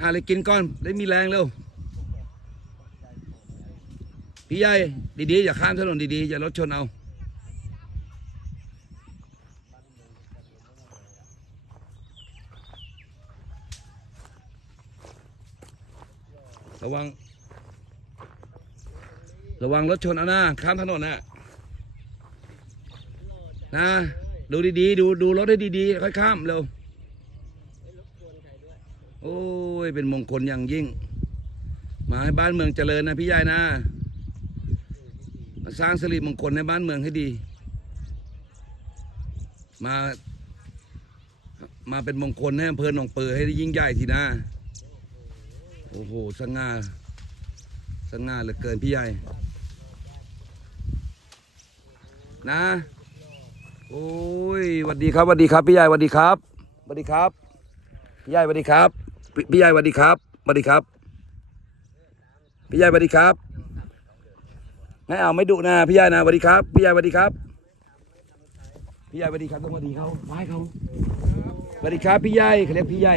หาอะไรกินก่อนได้มีแรงเร็ว พี่ใหญ่ดีๆ อย่าข้ามถนนดีๆ อย่ารถชนเอา ระวัง ระวังรถชนเอาหนะข้ามถนนน่ะนะ ดูดีๆ ดูดูรถให้ดีๆ ค่อยข้ามเร็ว โอ้ย เป็นมงคลอย่างยิ่ง มาให้บ้านเมืองเจริญนะพี่ใหญ่นะมาสร้างสิริมงคลในบ้านเมืองให้ดี มา มาเป็นมงคลให้อำเภอหนองเปือให้ได้ยิ่งใหญ่ทีนะโอ้โหสง่าสง่าเหลือเกินพี่ใหญ่ นะ โอ้ยหวัสดีครับหวัสดีครับพี่ใหญ่หวัสดีครับหวัสดีครับพี่ใหญ่หวัสดีครับ พี่ใหญ่สวัสดีครับสวัสดีครับ พี่ใหญ่สวัสดีครับไม่เอาไม่ดุนะพี่ใหญ่นะสวัสดีครับ พี่ใหญ่สวัสดีครับ พี่ใหญ่สวัสดีครับต้องสวัสดีเขาไหว้เขาสวัสดีครับพี่ใหญ่เขาเรียกพี่ใหญ่